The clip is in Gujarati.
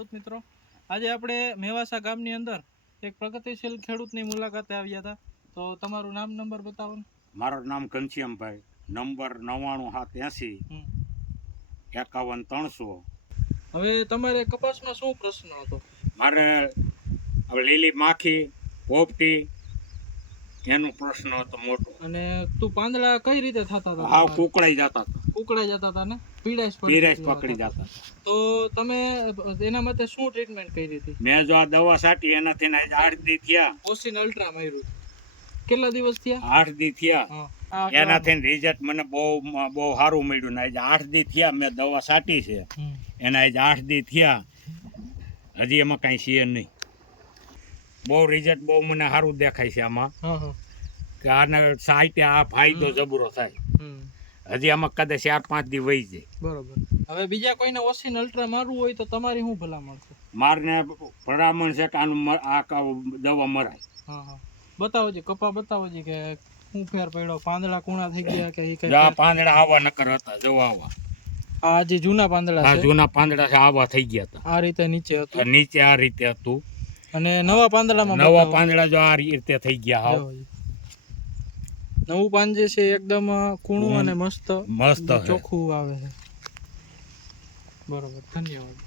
ખેડૂત મિત્રો. આજે આપણે મેવાસા ગામની અંદર એક પ્રગતિશીલ ખેડૂતની મુલાકાતે આવ્યા હતા. તો તમારું નામ નંબર બતાવો ને. મારું નામ ઘનશ્યામભાઈ. નંબર નવ્વાણું સાત એસી. એકાવન ત્રણસો. હવે તમારે કપાસમાં શું પ્રશ્ન હતો? મારે હવે લીલી માખી પોપટી એનો પ્રશ્ન હતો મોટો. અને તું પાંદડા કઈ રીતે થતા હતા? હા કુકળાઈ જતા હતા. કુકડાઈ જતા હતા ને? પીડાશ પીડાશ પકડી જતા. તો તમે એના માટે શું ટ્રીટમેન્ટ કરી હતી? મેં જો આ દવા સાટી એનાથી ને આઠ દી થયા. ઓસિન અલ્ટ્રા માર્યું. કેટલા દિવસ થયા? આઠ દી થયા. એનાથી રિઝલ્ટ મને બહુ બહુ સારું મળ્યું ને આજે આઠ દી થયા મેં દવા સાટી છે. એના આજે આઠ દી થયા. હજી એમાં કાંઈ છે નહીં. બહુ રિઝલ્ટ બહુ મને સારું દેખાય છે આમાં. કે આને સાહિત્ય આ ફાયદો જબરો થાય. હજી આમાં કદાચ ચાર પાંચ દી વહી જાય. બરોબર. હવે બીજા કોઈને ઓસિન અલ્ટ્રા મારવું હોય તો તમારી શું ભલામણ છે મારને ભલામણ છે કે આનું આ દવા મરાય. હા હા. બતાવો જી કપા બતાવો જી કે શું ફેર પડ્યો પાંદડા કુણા થઈ ગયા કે કઈ આ પાંદડા આવા નકર હતા જો આવા. આ જે જૂના પાંદડા આ છે? જૂના પાંદડા છે આવા થઈ ગયા હતા. આ રીતે નીચે આ હતું નીચે આ રીતે હતું. અને નવા પાંદડામાં નવા પાંદડા જો આ રીતે થઈ ગયા જી. નવું પાન જે છે એકદમ કૂણું અને મસ્ત મસ્ત ચોખ્ખું આવે છે. બરોબર ધન્યવાદ.